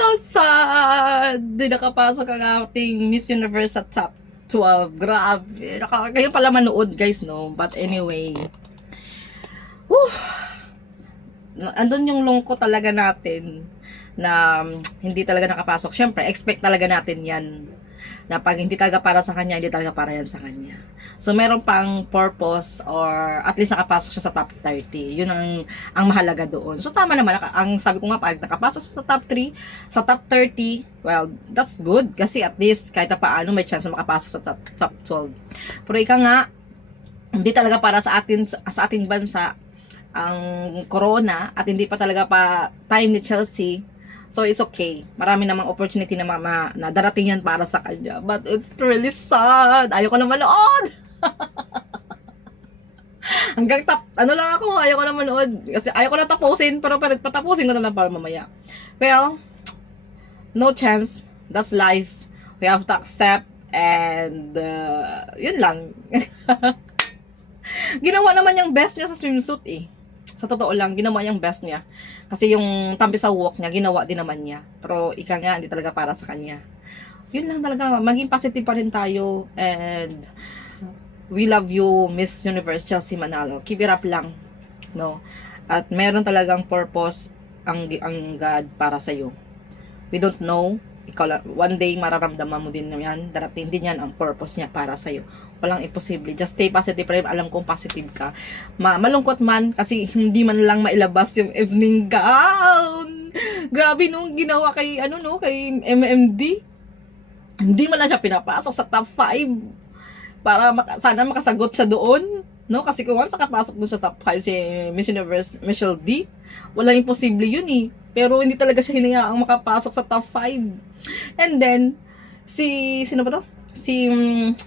so sad. Di nakapasok ang ating Miss Universe sa top 12. Grabe. Naka, kayo pala manood, guys, no? But anyway. Whew. Andun yung lungkot talaga natin na mm, hindi talaga nakapasok. Siyempre, expect talaga natin yan na pag hindi talaga para sa kanya, hindi talaga para yan sa kanya. So, meron pang purpose or at least nakapasok siya sa top 30. Yun ang, ang mahalaga doon. So, tama naman. Ang sabi ko nga, pag nakapasok siya sa top 3, sa top 30, well, that's good. Kasi at least, kahit paano, may chance na makapasok sa top, top 12. Pero ika nga, hindi talaga para sa atin sa ating bansa ang corona at hindi pa talaga pa time ni Chelsea So it's okay. Marami namang opportunity na, mama, na darating yan para sa kanya. But it's really sad. Ayoko na manood. Hanggang tap, ano lang ako, ayoko na manood. Kasi ayoko na tapusin, pero patapusin ko na lang para mamaya. Well, no chance. That's life. We have to accept and uh, yun lang. Ginawa naman yung best niya sa swimsuit eh. Sa totoo lang, ginawa niyang best niya. Kasi yung tampi sa walk niya, ginawa din naman niya. Pero ika nga, hindi talaga para sa kanya. Yun lang talaga, maging positive pa rin tayo. And we love you, Miss Universe Chelsea Manalo. Keep it up lang. No? At meron talagang purpose ang, ang God para sa iyo. We don't know. Ikaw lang, one day mararamdaman mo din yan. Darating din yan ang purpose niya para sa iyo. Walang imposible. Just stay positive. Pero alam kong positive ka. Ma malungkot man kasi hindi man lang mailabas yung evening gown. Grabe nung ginawa kay ano no, kay MMD. Hindi man lang siya pinapasok sa top 5 para maka, sana makasagot siya doon. No? Kasi kung once nakapasok doon sa top 5 si Miss Universe Michelle D, walang imposible yun eh. Pero hindi talaga siya hinayaang makapasok sa top 5. And then, si, sino ba to? Si, mm,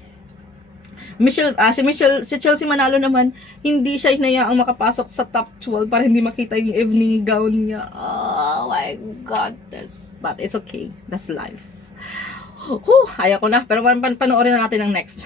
Michelle, ah, si Michelle, si Chelsea Manalo naman, hindi siya hinayaang makapasok sa top 12 para hindi makita yung evening gown niya. Oh my God. That's, but it's okay. That's life. Huh, ayaw ko na. Pero pan panoorin na natin ang next.